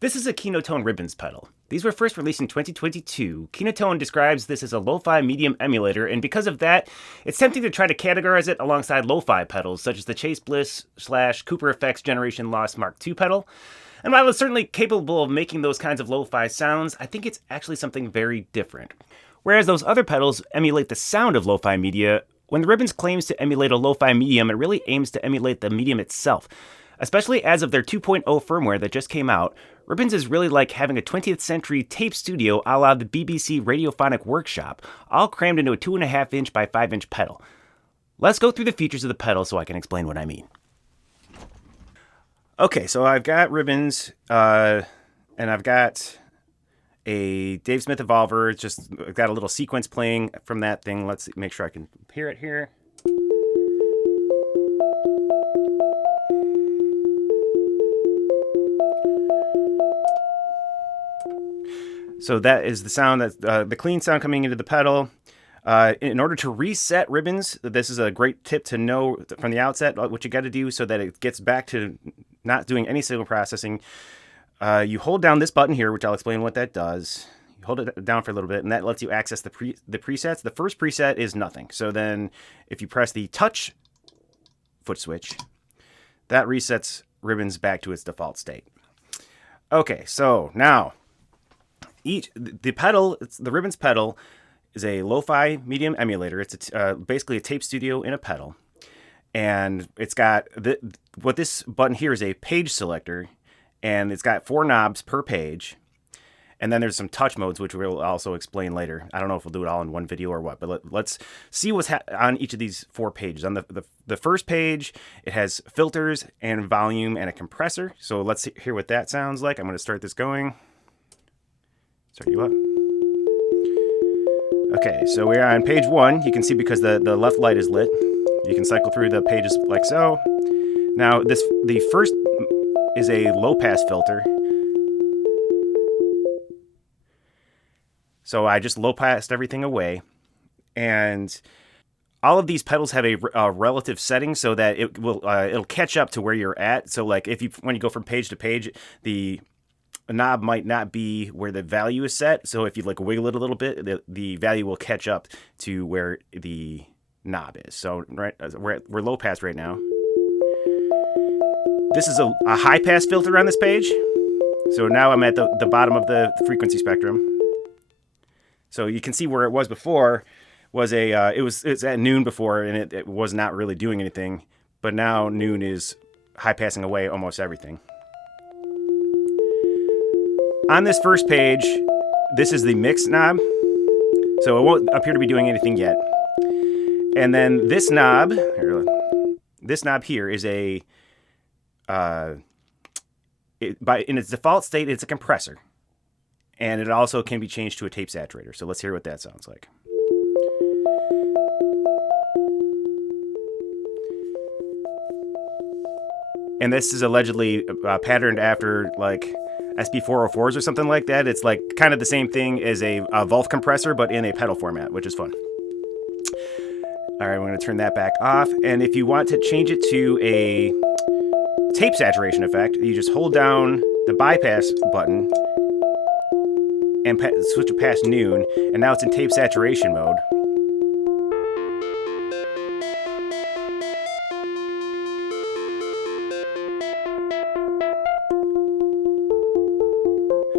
This is a Kinotone Ribbons pedal. These were first released in 2022. Kinotone describes this as a lo-fi medium emulator, and because of that, it's tempting to try to categorize it alongside lo-fi pedals, such as the Chase Bliss / Cooper Effects Generation Lost Mark II pedal. And while it's certainly capable of making those kinds of lo-fi sounds, I think it's actually something very different. Whereas those other pedals emulate the sound of lo-fi media, when the Ribbons claims to emulate a lo-fi medium, it really aims to emulate the medium itself. Especially as of their 2.0 firmware that just came out, Ribbons is really like having a 20th century tape studio a la the BBC Radiophonic Workshop, all crammed into a 2.5 inch by 5 inch pedal. Let's go through the features of the pedal so I can explain what I mean. Okay, so I've got Ribbons, and I've got a Dave Smith Evolver. It's just I've got a little sequence playing from that thing. Let's make sure I can hear it here. So that is the sound, that the clean sound coming into the pedal. In order to reset Ribbons, this is a great tip to know from the outset what you got to do so that it gets back to not doing any signal processing. You hold down this button here, which I'll explain what that does. You hold it down for a little bit, and that lets you access the presets. The first preset is nothing. So then if you press the touch foot switch, that resets Ribbons back to its default state. Okay, so now the Ribbons pedal is a lo-fi medium emulator. It's basically a tape studio in a pedal, and it's got what this button here is a page selector, and it's got 4 knobs per page, and then there's some touch modes which we'll also explain later. I don't know if we'll do it all in one video or what, but let's see what's on each of these 4 pages. On the first page, it has filters and volume and a compressor. So let's hear what that sounds like. I'm going to start this going. Start you up. Okay, so we're on page 1. You can see because the left light is lit. You can cycle through the pages like so. Now, the first is a low-pass filter. So I just low-passed everything away. And all of these pedals have a relative setting so that it'll catch up to where you're at. So like when you go from page to page, the knob might not be where the value is set. So if you like wiggle it a little bit, the value will catch up to where the knob is. So right, we're low pass right now. This is a high pass filter on this page. So now I'm at the bottom of the frequency spectrum. So you can see where it was before was it's at noon before, and it was not really doing anything. But now noon is high passing away almost everything. On this first page, this is the mix knob, so it won't appear to be doing anything yet. And then this knob here is in its default state, it's a compressor. And it also can be changed to a tape saturator. So let's hear what that sounds like. And this is allegedly patterned after like SB404s or something like that. It's like kind of the same thing as a Wolf compressor, but in a pedal format, which is fun. All right, we're going to turn that back off. And if you want to change it to a tape saturation effect, you just hold down the bypass button and switch it past noon, and now it's in tape saturation mode.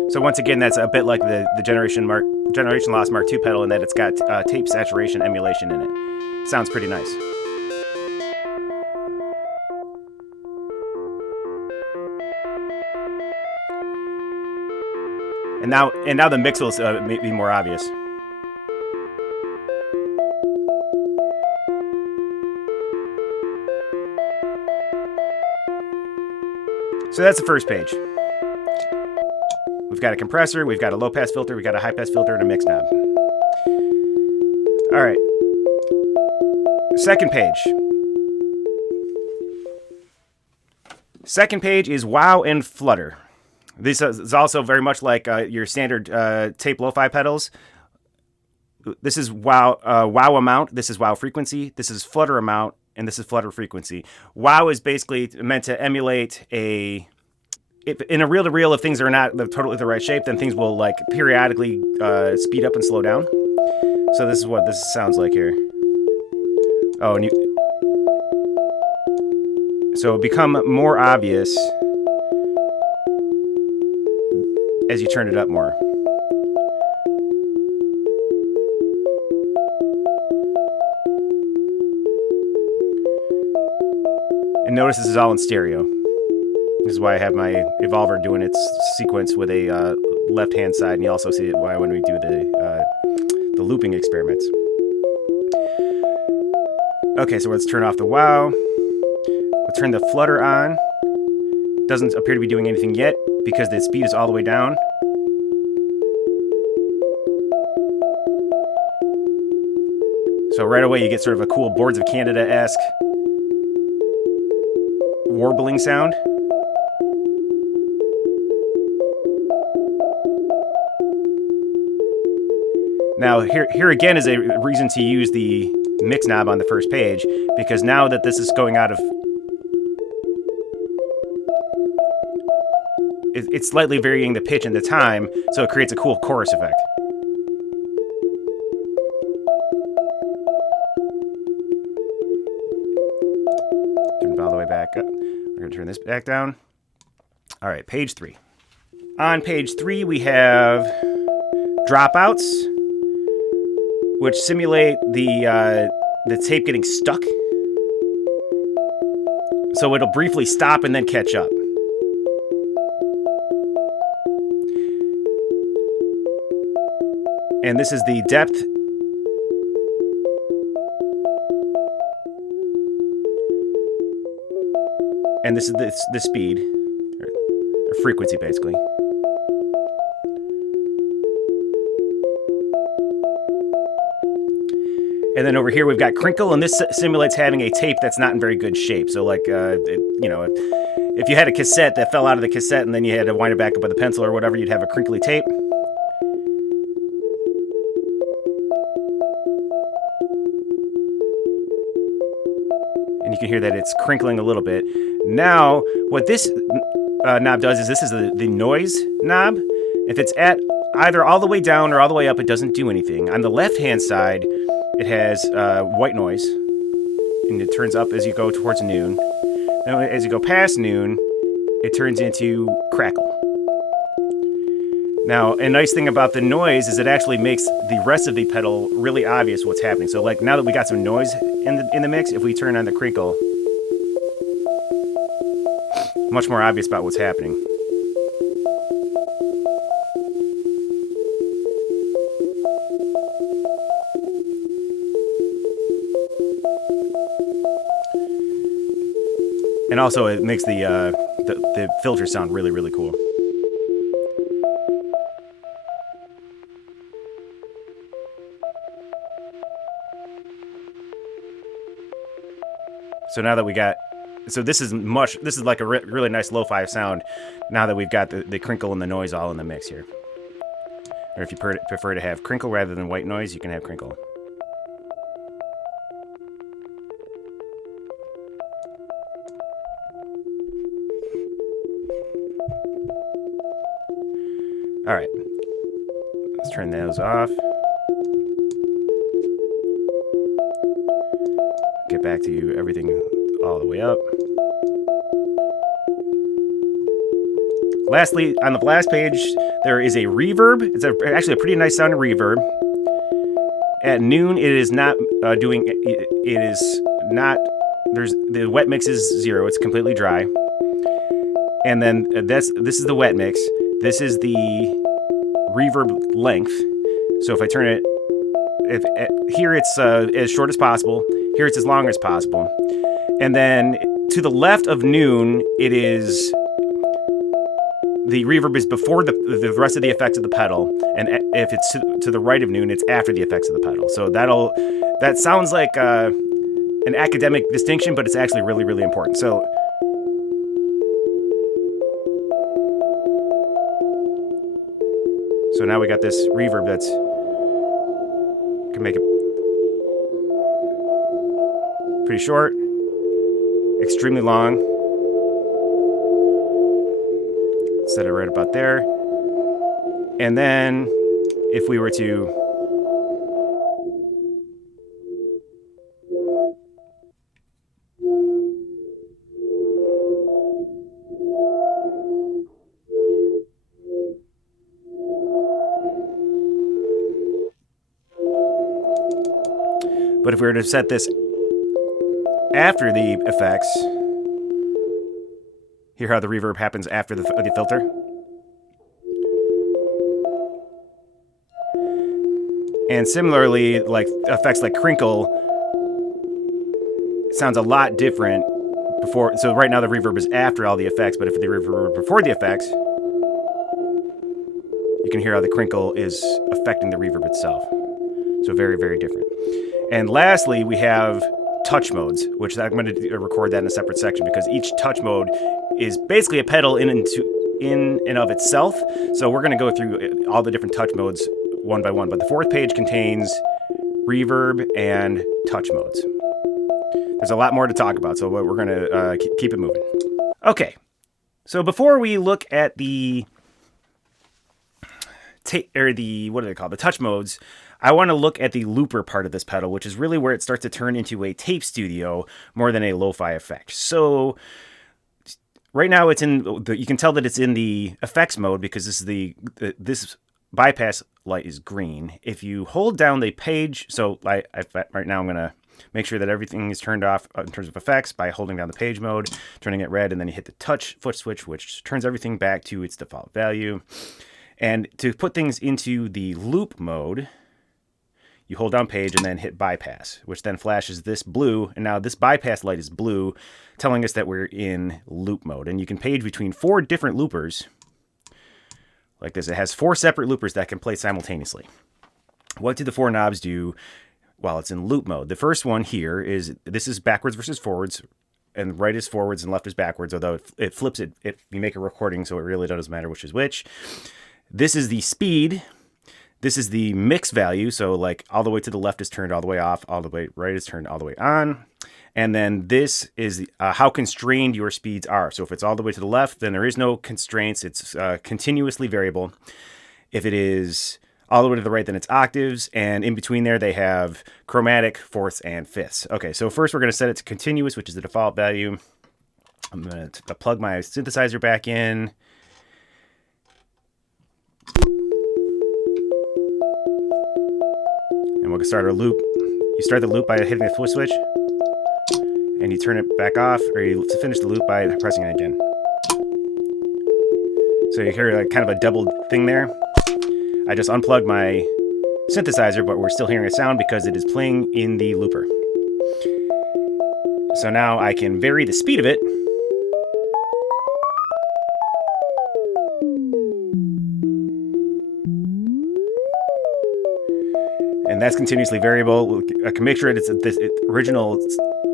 So once again, that's a bit like the Generation Lost Mark II pedal in that it's got tape saturation emulation in it. Sounds pretty nice. And now the mix will be more obvious. So that's the first page. We've got a compressor, we've got a low-pass filter, we've got a high-pass filter, and a mix knob. All right. Second page. Second page is Wow and Flutter. This is also very much like your standard tape lo-fi pedals. This is wow amount, this is wow frequency, this is flutter amount, and this is flutter frequency. Wow is basically meant to emulate a if in a reel-to-reel, if things are not totally the right shape, then things will like periodically speed up and slow down. So this is what this sounds like here. Oh, and so it'll become more obvious as you turn it up more. And notice this is all in stereo. This is why I have my Evolver doing its sequence with a left-hand side, and you also see it why when we do the looping experiments. Okay, so let's turn off the wow. We'll turn the Flutter on. Doesn't appear to be doing anything yet because the speed is all the way down. So right away you get sort of a cool Boards of Canada-esque warbling sound. Now here again is a reason to use the mix knob on the first page, because now that this is going out of... It's slightly varying the pitch and the time, so it creates a cool chorus effect. Turn it all the way back up. We're going to turn this back down. All right, page 3. On page 3, we have Dropouts, which simulate the tape getting stuck. So it'll briefly stop and then catch up. And this is the depth. And this is the speed, or frequency, basically. And then over here we've got Crinkle, and this simulates having a tape that's not in very good shape. So like, if you had a cassette that fell out of the cassette and then you had to wind it back up with a pencil or whatever, you'd have a crinkly tape. And you can hear that it's crinkling a little bit. Now, what this knob does is this is the noise knob. If it's at either all the way down or all the way up, it doesn't do anything. On the left-hand side, it has white noise, and it turns up as you go towards noon. Then as you go past noon, it turns into crackle. Now, a nice thing about the noise is it actually makes the rest of the pedal really obvious what's happening. So like now that we got some noise in the mix, if we turn on the Crinkle, much more obvious about what's happening. And also it makes the filter sound really, really cool. So now that we got, so this is like a really nice lo-fi sound now that we've got the crinkle and the noise all in the mix here. Or if you prefer to have crinkle rather than white noise, you can have crinkle. All right, let's turn those off. Get back to everything all the way up. Lastly, on the last page, there is a reverb. It's actually a pretty nice sounding reverb. At noon, it is not doing. It is not. The wet mix is 0. It's completely dry. And then this is the wet mix. This is the reverb length. So if I turn it, here it's as short as possible. Here it's as long as possible. And then to the left of noon, it is, the reverb is before the rest of the effects of the pedal. And if it's to the right of noon, it's after the effects of the pedal. So that sounds like an academic distinction, but it's actually really, really important. So now we got this reverb that's can make it pretty short, extremely long, set it right about there. And then if we were to But if we were to set this after the effects, hear how the reverb happens after the filter? And similarly, like effects like Crinkle sounds a lot different before. So right now the reverb is after all the effects, but if the reverb were before the effects, you can hear how the Crinkle is affecting the reverb itself. So very, very different. And lastly, we have touch modes, which I'm going to record that in a separate section because each touch mode is basically a pedal in and of itself. So we're going to go through all the different touch modes one by one. But the fourth page contains reverb and touch modes. There's a lot more to talk about, so we're going to keep it moving. Okay, so before we look at the what do they call it? The touch modes, I want to look at the looper part of this pedal, which is really where it starts to turn into a tape studio more than a lo-fi effect. So right now it's in you can tell that it's in the effects mode because this bypass light is green. If you hold down the page, so right now I'm going to make sure that everything is turned off in terms of effects by holding down the page mode, turning it red, and then you hit the touch foot switch, which turns everything back to its default value. And to put things into the loop mode, you hold down page and then hit bypass, which then flashes this blue. And now this bypass light is blue, telling us that we're in loop mode. And you can page between 4 different loopers like this. It has 4 separate loopers that can play simultaneously. What do the 4 knobs do while it's in loop mode? The first one here is, this is backwards versus forwards, and right is forwards and left is backwards, although it flips it if you make a recording, so it really doesn't matter which is which. This is the speed. This is the mix value, so like all the way to the left is turned all the way off, all the way right is turned all the way on. And then this is how constrained your speeds are. So if it's all the way to the left, then there is no constraints. It's continuously variable. If it is all the way to the right, then it's octaves. And in between there, they have chromatic, fourths, and fifths. Okay, so first we're going to set it to continuous, which is the default value. I'm going to plug my synthesizer back in. And we'll start our loop. You start the loop by hitting the foot switch, and you turn it back off, or you finish the loop by pressing it again. So you hear like kind of a double thing there. I just unplugged my synthesizer, but we're still hearing a sound because it is playing in the looper. So now I can vary the speed of it. And that's continuously variable. I can make sure it's this original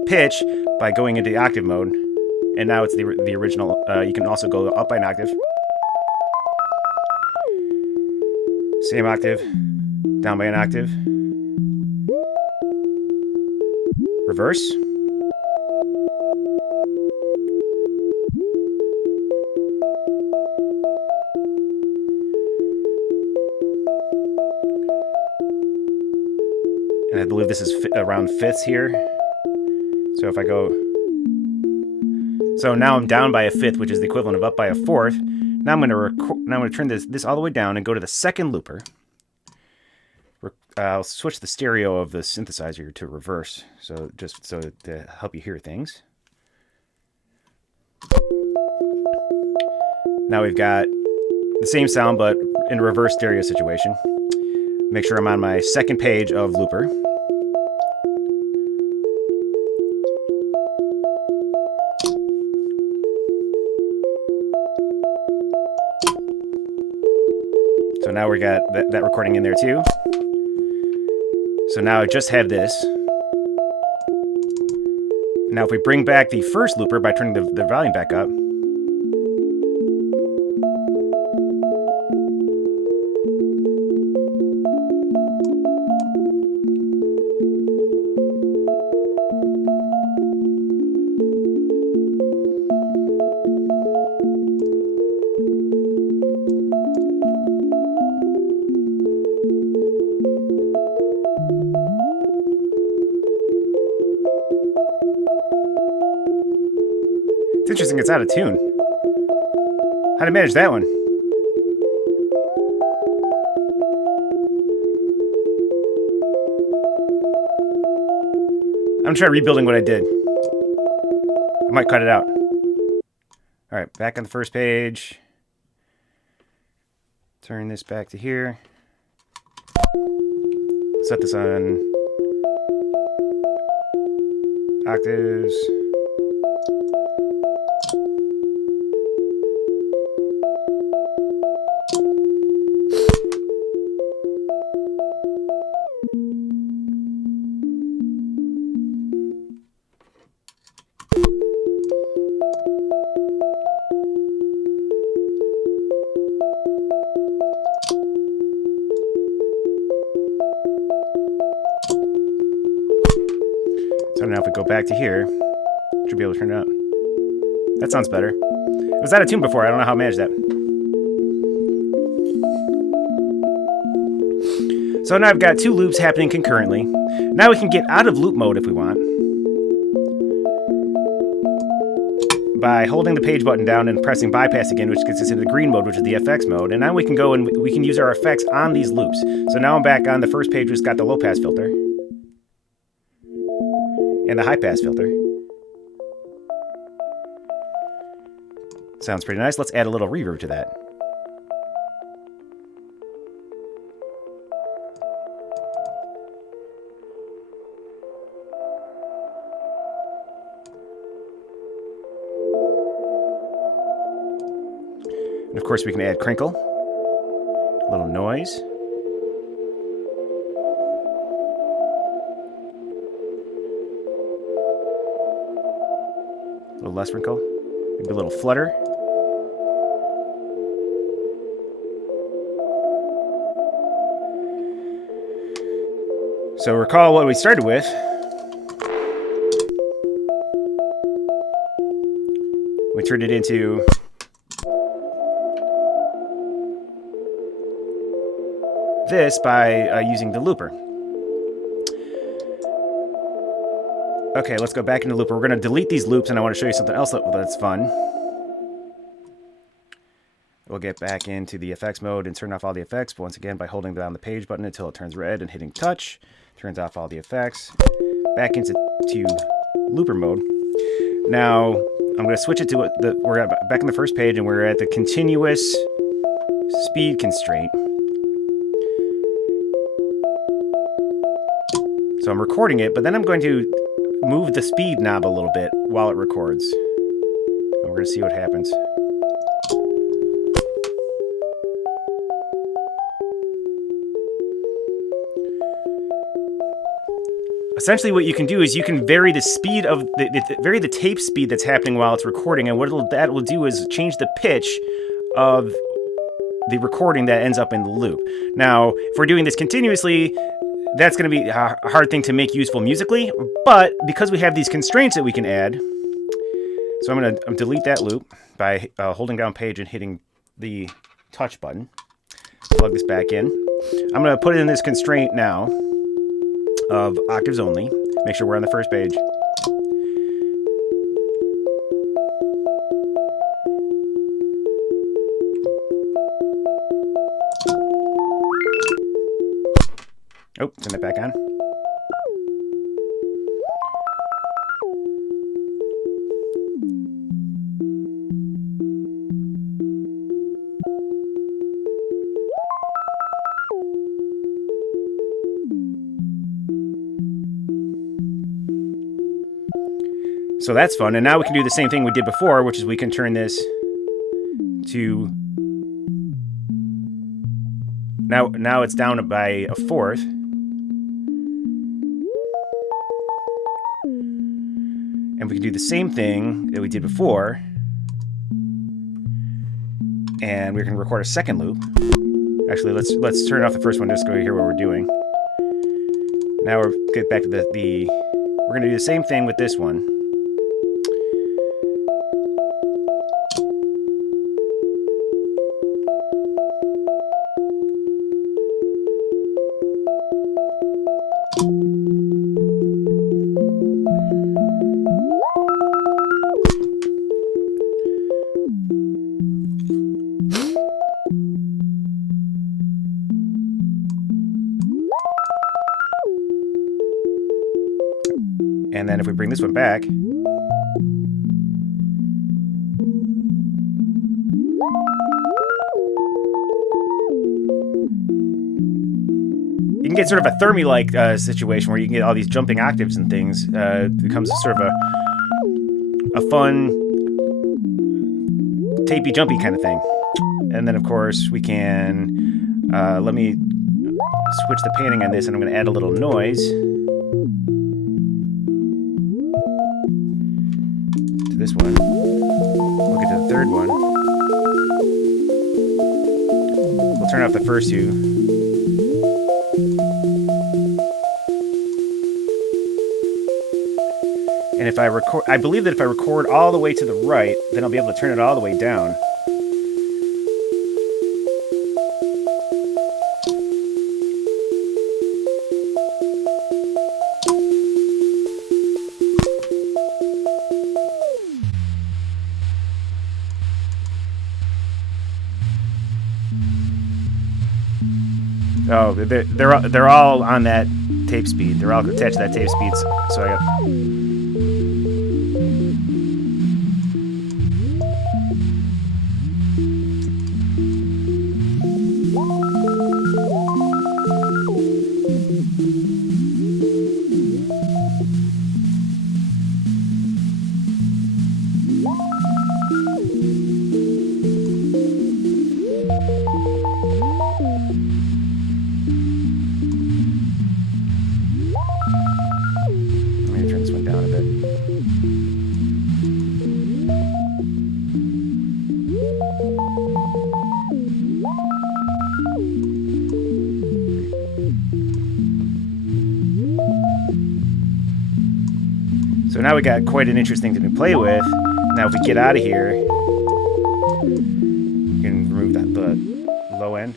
pitch by going into the octave mode. And now it's the original. You can also go up by an octave. Same octave. Down by an octave. Reverse. And I believe this is around fifths here. So if I go... So now I'm down by a fifth, which is the equivalent of up by a fourth. Now I'm going to turn this all the way down and go to the second looper. I'll switch the stereo of the synthesizer to reverse, so just so to help you hear things. Now we've got the same sound, but in a reverse stereo situation. Make sure I'm on my second page of looper. So now we got that recording in there too. So now I just have this. Now if we bring back the first looper by turning the volume back up, interesting it's out of tune. How to manage that one? I'm gonna try rebuilding what I did. I might cut it out. Alright, back on the first page. Turn this back to here. Set this on octaves. So now if we go back to here, should be able to turn it up. That sounds better. It was out of tune before. I don't know how I managed that. So now I've got two loops happening concurrently. Now we can get out of loop mode if we want, by holding the page button down and pressing bypass again, which gets us into the green mode, which is the FX mode. And now we can go and we can use our effects on these loops. So now I'm back on the first page, which has got the Lowpass filter and the Highpass filter. Sounds pretty nice. Let's add a little reverb to that. And of course we can add Crinkle, a little noise. A little less Crinkle, maybe a little Flutter. So recall what we started with. We turned it into this by using the looper. Okay, let's go back into looper. We're going to delete these loops, and I want to show you something else that's fun. We'll get back into the effects mode and turn off all the effects, once again by holding down the page button until it turns red and hitting touch. Turns off all the effects. Back into looper mode. Now, I'm going to switch it to we're back in the first page, and we're at the continuous speed constraint. So I'm recording it, but then I'm going to move the speed knob a little bit while it records. And we're going to see what happens. Essentially what you can do is you can vary the speed of vary the tape speed that's happening while it's recording, and what that will do is change the pitch of the recording that ends up in the loop. Now, if we're doing this continuously, that's going to be a hard thing to make useful musically, but because we have these constraints that we can add, so I'm going to delete that loop by holding down page and hitting the touch button. Plug this back in. I'm going to put in this constraint now of octaves only. Make sure we're on the first page. Oh, turn that back on. So that's fun. And now we can do the same thing we did before, which is we can turn this to... Now it's down by a fourth. And we can do the same thing that we did before. And we can record a second loop. Actually, let's turn off the first one just so we hear what we're doing. Now we're get back to we're going to do the same thing with this one. And then if we bring this one back, you can get sort of a Thermi-like situation where you can get all these jumping octaves and things. It becomes sort of a fun, tapey, jumpy kind of thing. And then, of course, we can... let me switch the panning on this, and I'm going to add a little noise to this one. We'll get to the third one. We'll turn off the first two. And if I record, I believe that if I record all the way to the right, then I'll be able to turn it all the way down. Oh, they're all on that tape speed. They're all attached to that tape speed. So I got. So now we got quite an interesting thing to play with. Now if we get out of here, we can remove the low end.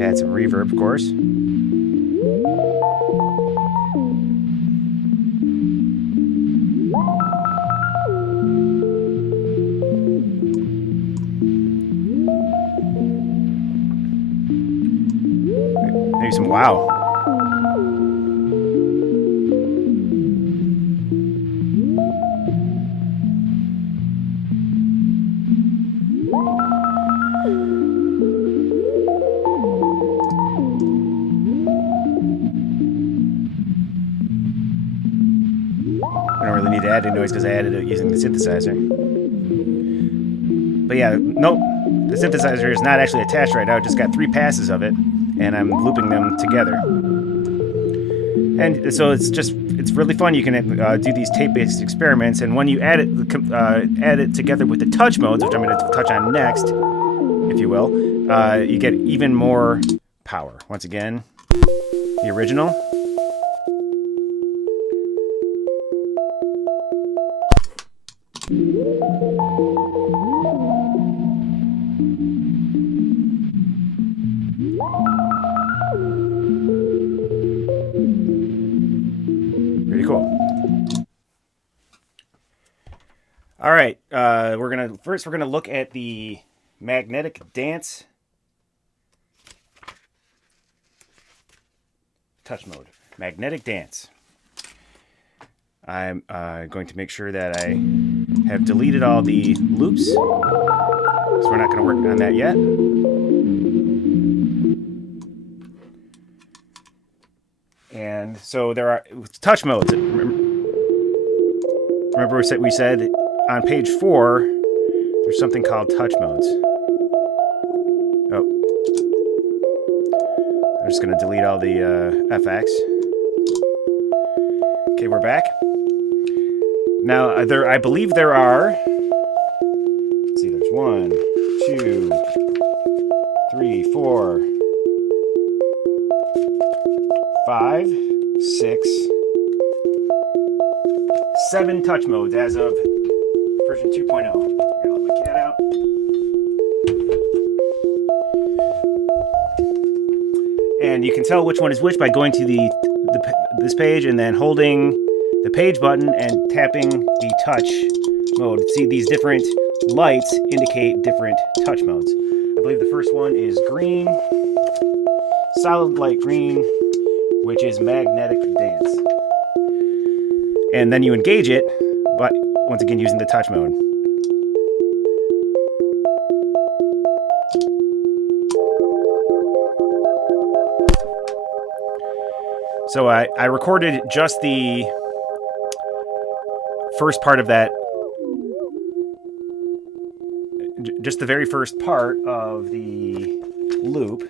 Add some reverb, of course. Maybe some wow. I don't really need to add any noise because I added it using the synthesizer. But yeah, nope. The synthesizer is not actually attached right now. It just got 3 passes of it, and I'm looping them together. And so it's really fun. You can do these tape-based experiments, and when you add it together with the touch modes, which I'm going to touch on next, if you will, you get even more power. Once again, the original. Pretty cool. All right, we're gonna look at the magnetic dance touch mode. Magnetic dance. I'm going to make sure that I have deleted all the loops, so we're not going to work on that yet. And so there are touch modes. Remember we said on page 4 there's something called touch modes. Oh. I'm just going to delete all the FX. Okay, we're back. Now, I believe there are, let's see, there's 1, 2, 3, 4, 5, 6, 7 touch modes as of version 2.0. I'm going to let my cat out. And you can tell which one is which by going to this page and then holding the page button and tapping the touch mode. See, these different lights indicate different touch modes. I believe the first one is green. solid light green, which is magnetic dance. And then you engage it, but once again using the touch mode. So I recorded just the first part of that, just the very first part of the loop,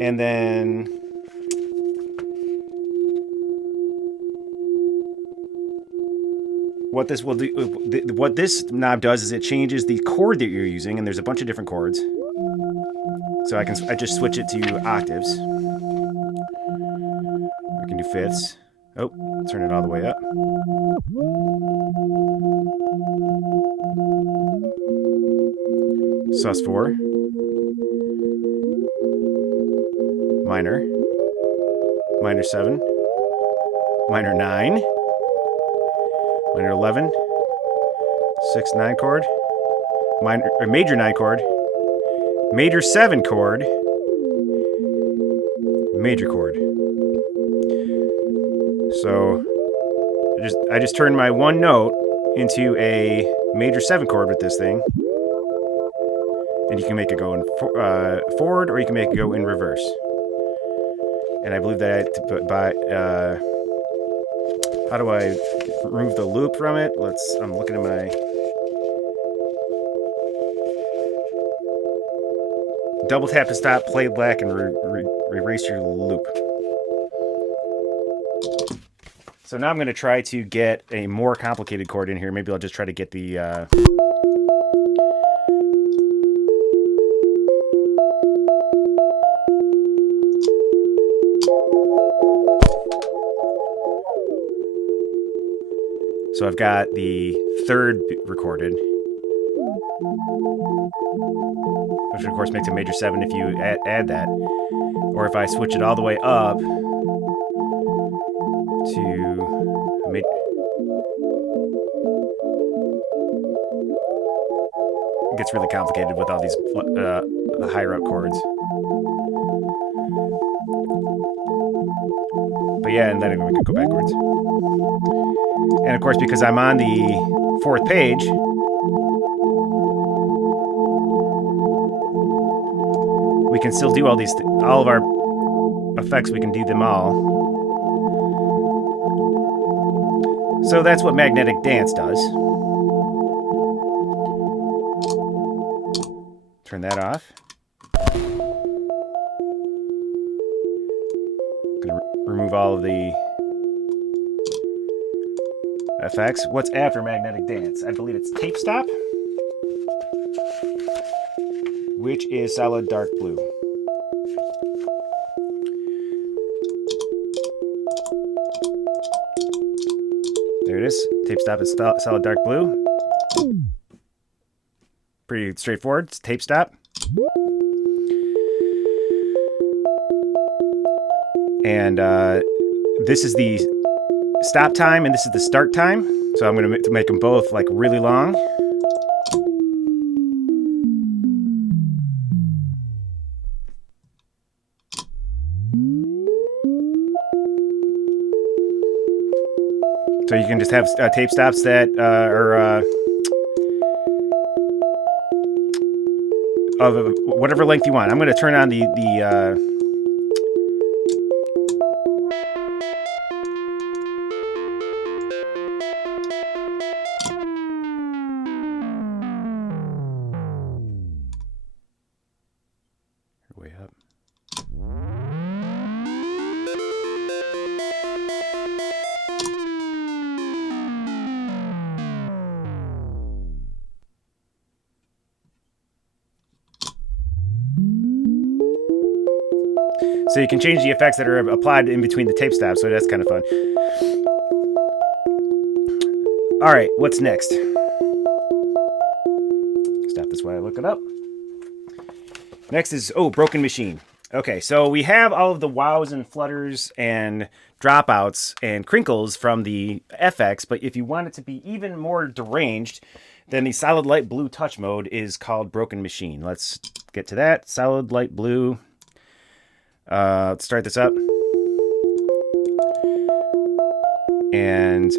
and then what this will do, what this knob does is it changes the chord that you're using, and there's a bunch of different chords. So I just switch it to octaves. I can do fifths. Oh, turn it all the way up. sus4, minor, minor 7, minor 9, minor 11, 6 9 chord, minor or major 9 chord, major 7 chord, major chord. So I just turned my one note into a major 7 chord with this thing. And you can make it go in forward, or you can make it go in reverse. And I believe that how do I remove the loop from it? I'm looking at my double tap to stop, play black, and erase your loop. So now I'm going to try to get a more complicated chord in here. Maybe I'll just try to get the So I've got the third recorded, which of course makes a major 7 if you add that. Or if I switch it all the way up to a major, it gets really complicated with all these higher up chords. But yeah, and then we could go backwards. And of course, because I'm on the fourth page, we can still do all of our effects, we can do them all. So that's what magnetic dance does. Turn that off. Gonna remove all of the effects. What's after magnetic dance? I believe it's tape stop, which is solid dark blue. There it is. Tape stop is solid dark blue. Pretty straightforward. It's tape stop. And this is the stop time, and this is the start time. So I'm going to make them both like really long. So you can just have tape stops that are of whatever length you want. I'm going to turn on the way up. So you can change the effects that are applied in between the tape stops, so that's kind of fun. All right, what's next? Stop this while I look it up. Next is, Broken Machine. Okay, so we have all of the wows and flutters and dropouts and crinkles from the FX, but if you want it to be even more deranged, then the solid light blue touch mode is called Broken Machine. Let's get to that. Solid light blue. Let's start this up. And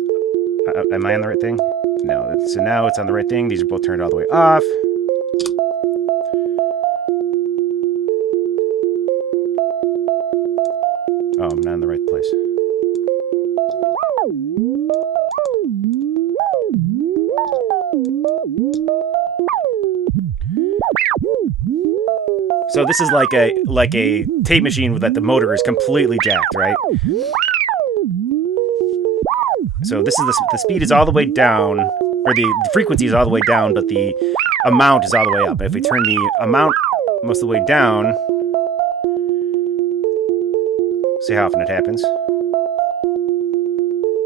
am I on the right thing? No. So now it's on the right thing. These are both turned all the way off. Oh, I'm not in the right place. So this is like a tape machine with that the motor is completely jacked, right? So this is the speed is all the way down, or the frequency is all the way down, but the amount is all the way up. If we turn the amount most of the way down, see how often it happens.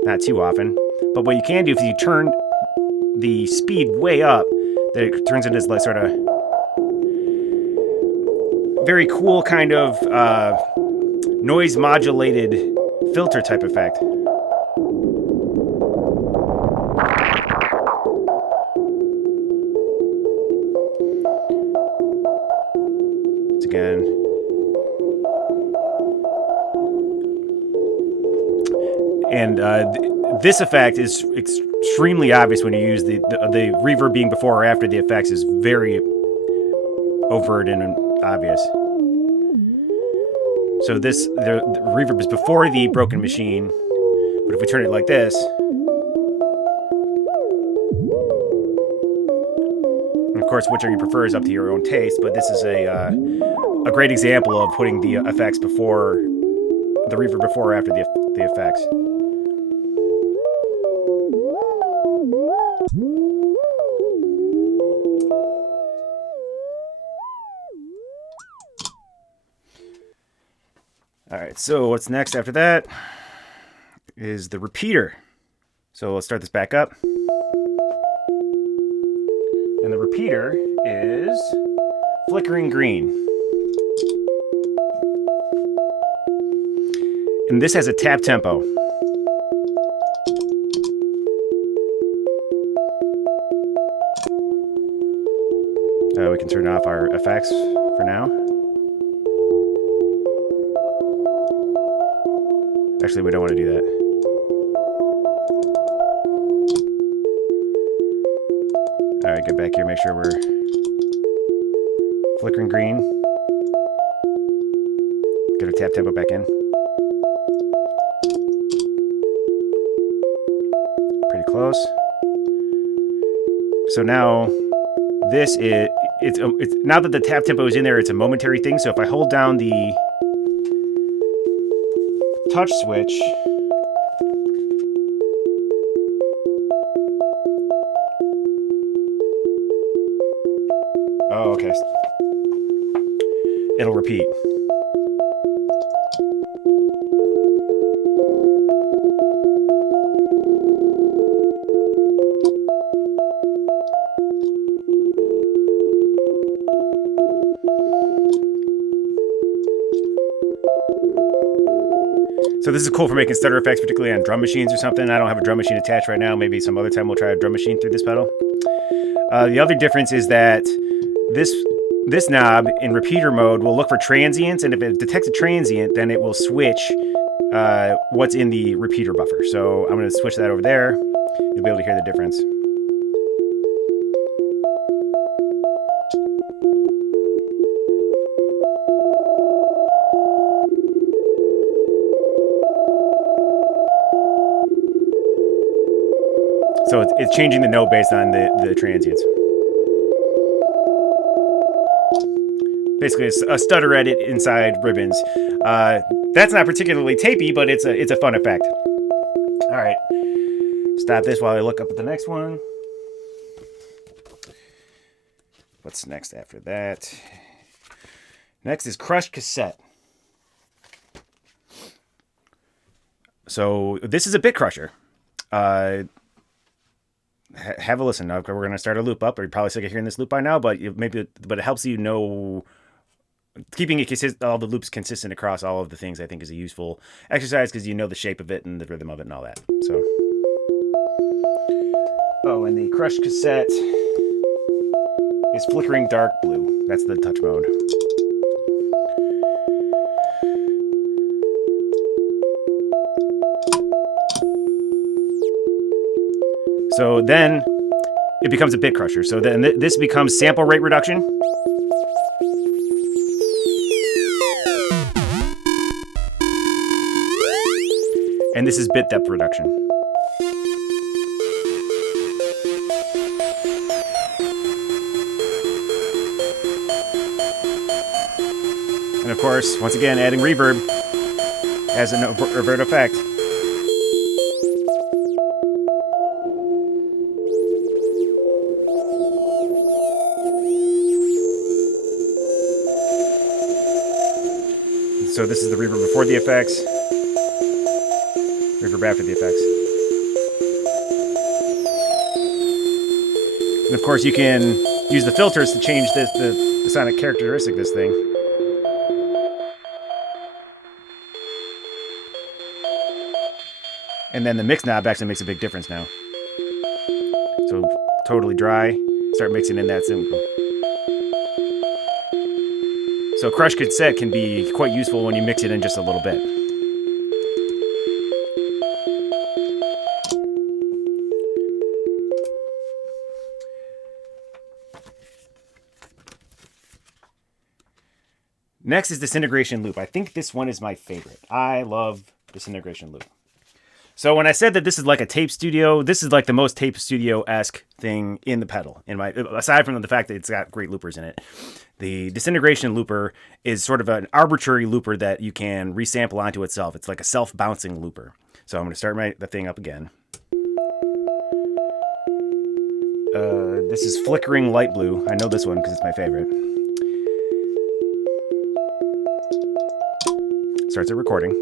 Not too often. But what you can do if you turn the speed way up, then it turns into this like sort of very cool kind of noise modulated filter type effect. Once again. And this effect is extremely obvious when you use the reverb being before or after the effects is very overt and obvious. So the reverb is before the broken machine, but if we turn it like this, and of course whichever you prefer is up to your own taste, but this is a great example of putting the effects before, the reverb before or after the effects. Alright, so what's next after that is the repeater. So let's start this back up. And the repeater is flickering green. And this has a tap tempo. We can turn off our effects for now. Actually, we don't want to do that. Alright, get back here, make sure we're flickering green. Get our tap tempo back in. Pretty close. So now, this is, it's now that the tap tempo is in there, it's a momentary thing. So if I hold down the touch switch, oh, okay, it'll repeat. So this is cool for making stutter effects, particularly on drum machines or something. I don't have a drum machine attached right now. Maybe some other time we'll try a drum machine through this pedal. The other difference is that this knob in repeater mode will look for transients, and if it detects a transient, then it will switch what's in the repeater buffer. So I'm going to switch that over there. You'll be able to hear the difference. So it's changing the note based on the transients. Basically, it's a stutter edit inside Ribbons. That's not particularly tapey, but it's a fun effect. All right, stop this while I look up at the next one. What's next after that? Next is crushed cassette. So this is a bitcrusher. Have a listen. We're going to start a loop up. You're probably sick of hearing this loop by now, but it helps you know. Keeping it all the loops consistent across all of the things, I think, is a useful exercise because you know the shape of it and the rhythm of it and all that. So, oh, and the crushed cassette is flickering dark blue. That's the touch mode. So then it becomes a bit crusher. So then this becomes sample rate reduction. And this is bit depth reduction. And of course, once again, adding reverb has an overt effect. So this is the reverb before the effects, reverb after the effects. And of course, you can use the filters to change the sonic characteristic of this thing. And then the mix knob actually makes a big difference now. So totally dry, start mixing in that cymbal. So crushed cassette can be quite useful when you mix it in just a little bit. Next is Disintegration Loop. I think this one is my favorite. I love Disintegration Loop. So when I said that this is like a tape studio, this is like the most tape studio-esque thing in the pedal. Aside from the fact that it's got great loopers in it. The Disintegration Looper is sort of an arbitrary looper that you can resample onto itself. It's like a self-bouncing looper. So I'm going to start the thing up again. This is Flickering Light Blue. I know this one because it's my favorite. Starts at recording.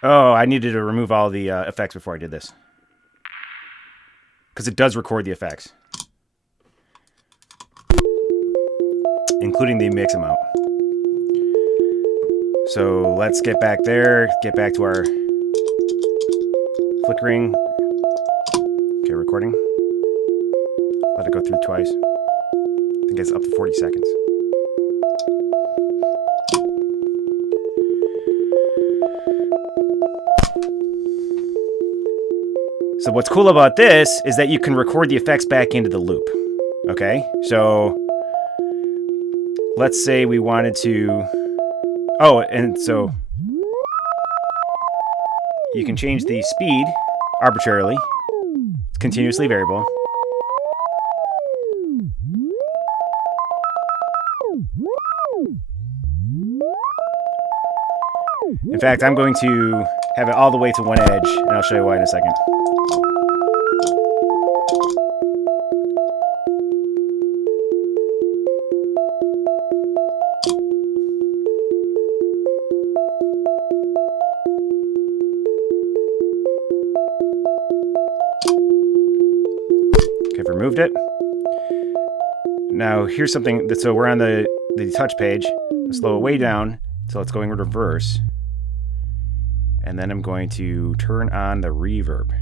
Oh, I needed to remove all the effects before I did this. Because it does record the effects. Including the mix amount. So let's get back there, get back to our flickering. Okay, recording. Let it go through twice. I think it's up to 40 seconds. So what's cool about this is that you can record the effects back into the loop. Okay, so let's say we wanted to... Oh, and so you can change the speed arbitrarily. It's continuously variable. In fact, I'm going to have it all the way to one edge, and I'll show you why in a second. Okay, I've removed it. Now here's something, so we're on the touch page. Slow it way down until it's going in reverse. And then I'm going to turn on the reverb.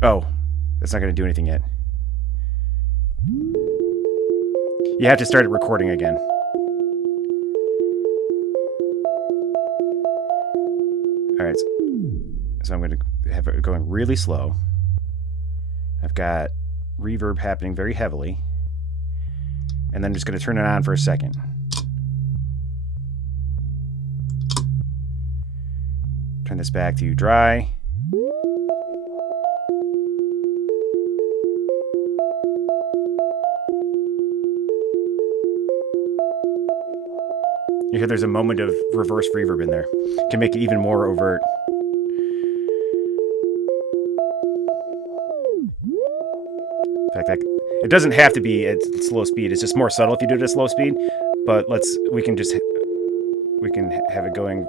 Oh, that's not going to do anything yet. You have to start it recording again. All right, so I'm going to have it going really slow. I've got reverb happening very heavily, and then I'm just going to turn it on for a second. Turn this back to dry. You hear there's a moment of reverse reverb in there. Can make it even more overt. In fact, it doesn't have to be at slow speed. It's just more subtle if you do it at slow speed. But we can have it going.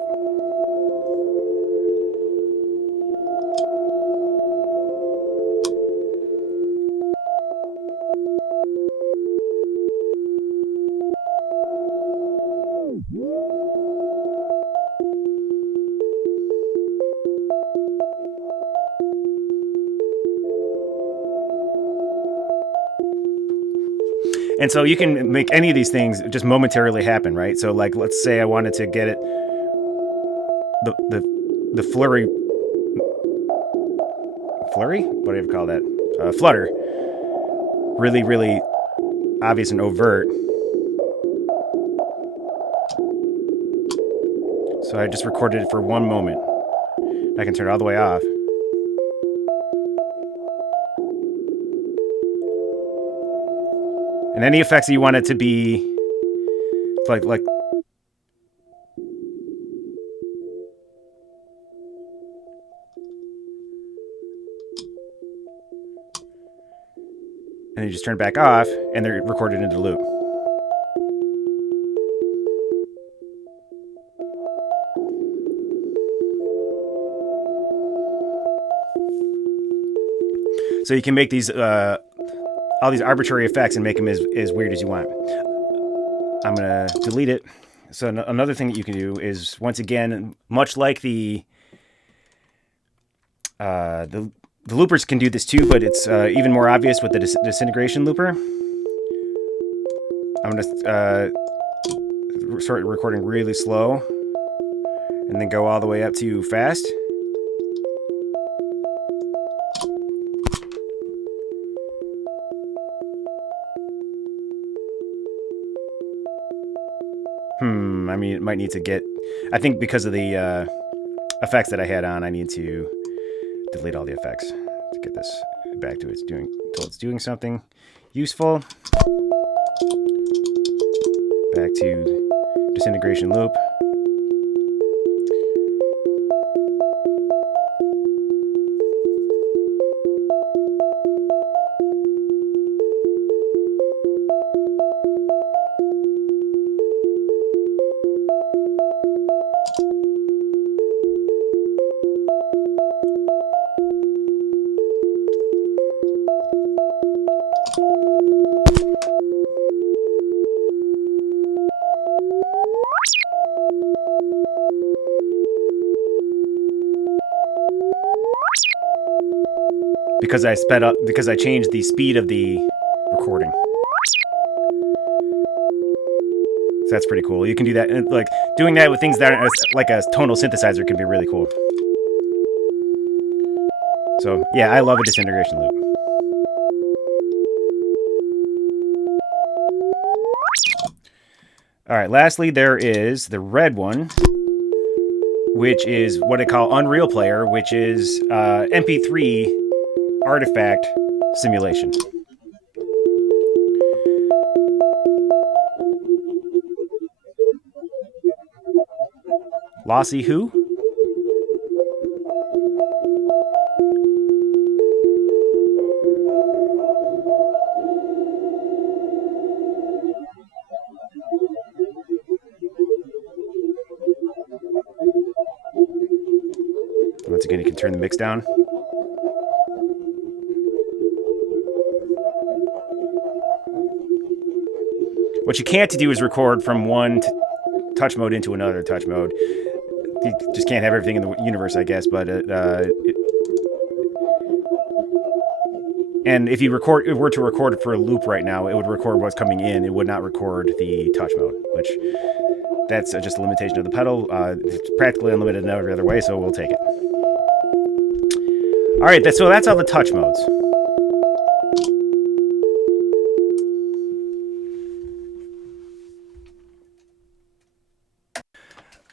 And so you can make any of these things just momentarily happen, right? So like, let's say I wanted to get it, the flurry, what do you call that? Flutter, really, really obvious and overt. So I just recorded it for one moment. I can turn it all the way off. And any effects that you want it to be like and you just turn it back off and they're recorded into the loop. So you can make these all these arbitrary effects and make them as weird as you want. I'm gonna delete it. So another thing that you can do is, once again, much like the loopers can do this too, but it's even more obvious with the disintegration looper. I'm gonna start recording really slow, and then go all the way up to fast. I mean, it might need to get... I think because of the effects that I had on, I need to delete all the effects to get this back to until it's doing something useful. Back to Disintegration Loop. Because I sped up, because I changed the speed of the recording. So that's pretty cool. You can do that, and like doing that with things that are like a tonal synthesizer can be really cool. So yeah, I love a disintegration loop. All right, lastly, there is the red one, which is what I call Unreal Player, which is MP3 artifact simulation. Lossy who? Once again, you can turn the mix down. What you can't do is record from one touch mode into another touch mode. You just can't have everything in the universe, I guess. But and if you were to record it for a loop right now, it would record what's coming in. It would not record the touch mode, which that's just a limitation of the pedal. It's practically unlimited in every other way, so we'll take it. All right, so that's all the touch modes.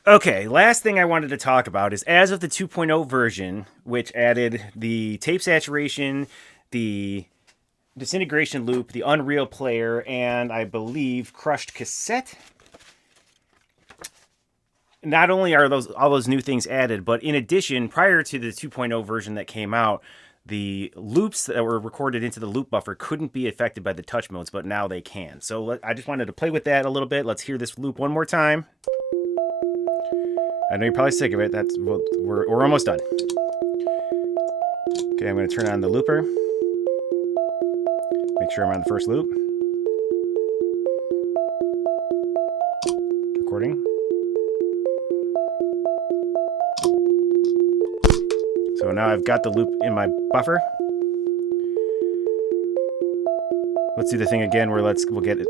Okay, last thing I wanted to talk about is, as of the 2.0 version, which added the tape saturation, the disintegration loop, the Unreal Player, and I believe crushed cassette. Not only are all those new things added, but in addition, prior to the 2.0 version that came out, the loops that were recorded into the loop buffer couldn't be affected by the touch modes, but now they can. So I just wanted to play with that a little bit. Let's hear this loop one more time. I know you're probably sick of it. We're almost done. Okay, I'm going to turn on the looper. Make sure I'm on the first loop. Recording. So now I've got the loop in my buffer. Let's do the thing again where we'll get it.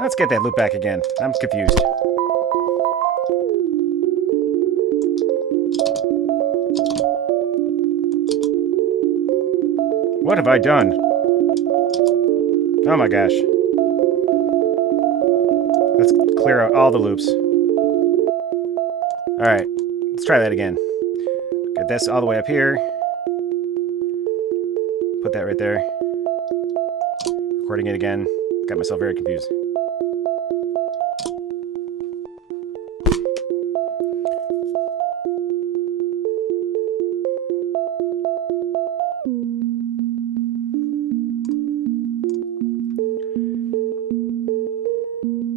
Let's get that loop back again. I'm confused. What have I done? Oh my gosh. Let's clear out all the loops. Alright, let's try that again. Get this all the way up here. Put that right there. Recording it again. Got myself very confused.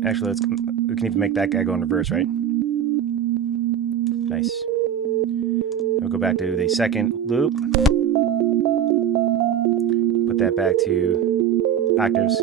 Actually, we can even make that guy go in reverse, right? Nice. We'll go back to the second loop. Put that back to octaves.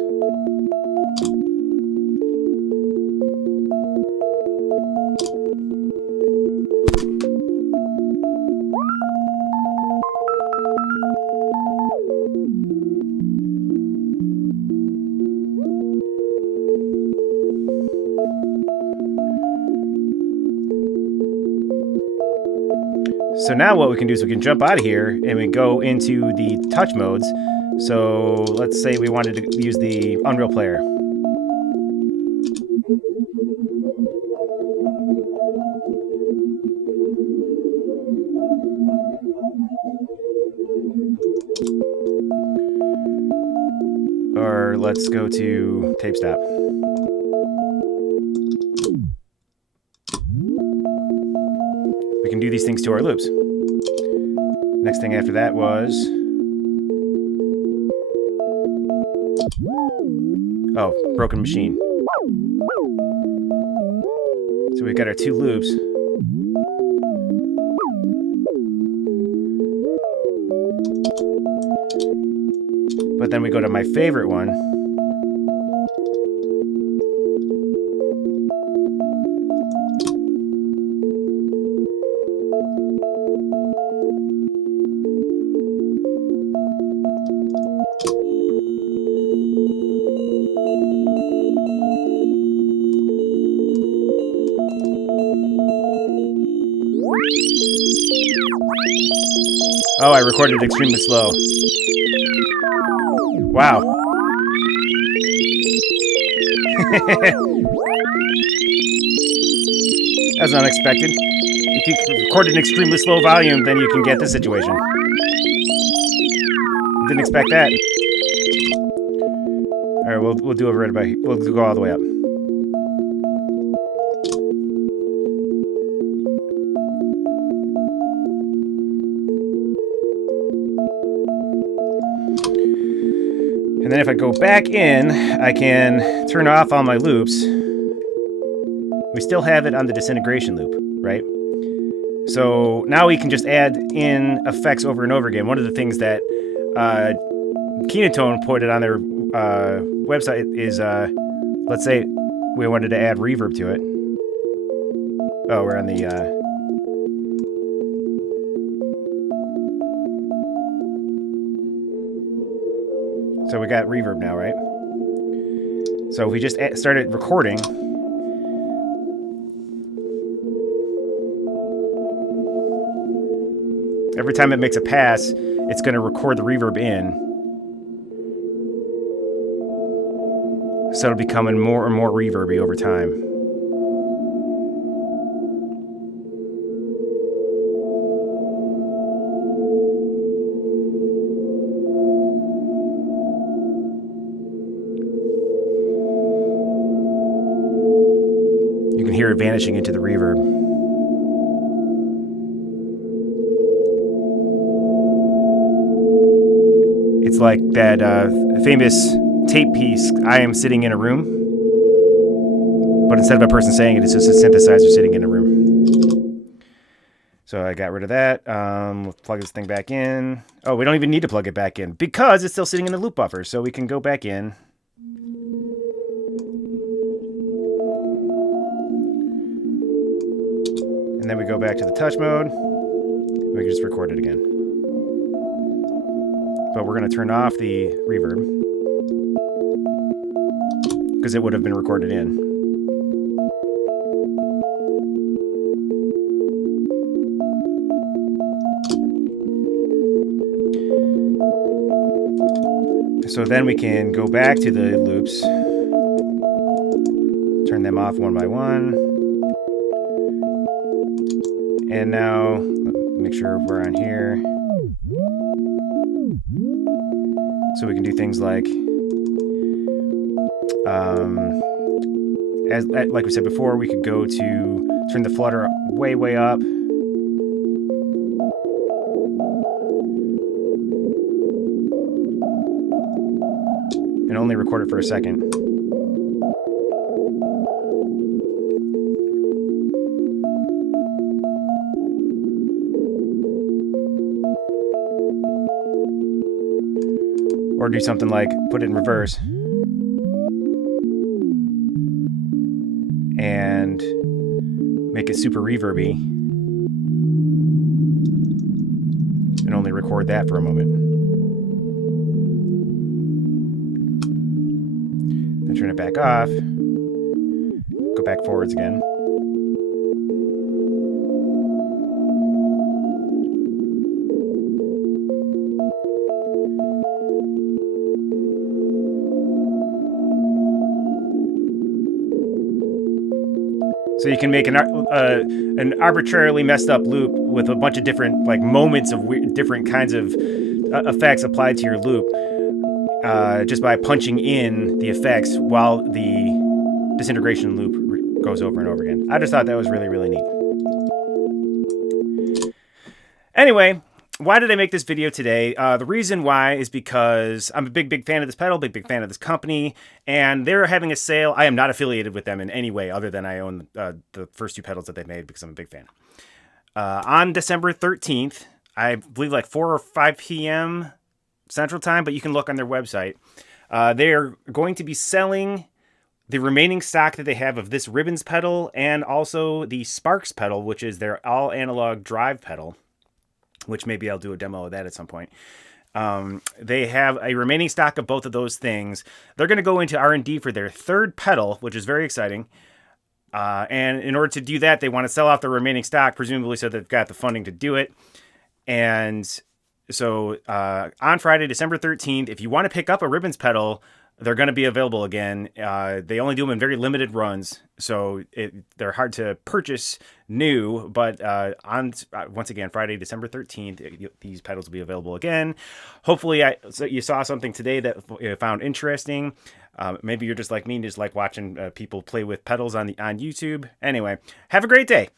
So now what we can do is we can jump out of here and we go into the touch modes. So let's say we wanted to use the Unreal player. Or let's go to tape stop. We can do these things to our loops. Next thing after that was... oh, broken machine. So we've got our two loops. But then we go to my favorite one. Oh, I recorded it extremely slow. Wow. That's unexpected. If you record an extremely slow volume, then you can get this situation. Didn't expect that. All right, we'll do it right about here. We'll go all the way up. And then if I go back in, I can turn off all my loops. We still have it on the disintegration loop, right? So now we can just add in effects over and over again. One of the things that Kinotone put on their website is, let's say we wanted to add reverb to it. Oh, we're on the... So we got reverb now, right? So if we just started recording, every time it makes a pass, it's going to record the reverb in. So it'll be becoming more and more reverby over time. You can hear it vanishing into the reverb. It's like that famous tape piece, I Am Sitting in a Room. But instead of a person saying it, it's just a synthesizer sitting in a room. So I got rid of that. We'll plug this thing back in. Oh, we don't even need to plug it back in because it's still sitting in the loop buffer. So we can go back in. And then we go back to the touch mode. We can just record it again. But we're going to turn off the reverb because it would have been recorded in. So then we can go back to the loops, turn them off one by one. And now, make sure we're on here. So we can do things like, like we said before, we could go to turn the flutter way, way up. And only record it for a second. Or do something like put it in reverse. And make it super reverby. And only record that for a moment. Then turn it back off. Go back forwards again. So you can make an arbitrarily messed up loop with a bunch of different like moments of different kinds of effects applied to your loop just by punching in the effects while the disintegration loop goes over and over again. I just thought that was really, really neat. Anyway, why did I make this video today? The reason why is because I'm a big fan of this pedal, big fan of this company, and they're having a sale. I am not affiliated with them in any way other than I own the first two pedals that they've made because I'm a big fan. On December 13th, I believe like 4 or 5 p.m. Central Time, but you can look on their website. They're going to be selling the remaining stock that they have of this Ribbons pedal and also the Sparks pedal, which is their all analog drive pedal, which maybe I'll do a demo of that at some point. They have a remaining stock of both of those things. They're going to go into R&D for their third pedal, which is very exciting. And in order to do that, they want to sell off the remaining stock, presumably so they've got the funding to do it. And so on Friday, December 13th, if you want to pick up a Ribbons pedal, they're going to be available again. They only do them in very limited runs, so they're hard to purchase new. But once again, Friday, December 13th, these pedals will be available again. Hopefully, you saw something today that you found interesting. Maybe you're just like me and just like watching people play with pedals on YouTube. Anyway, have a great day.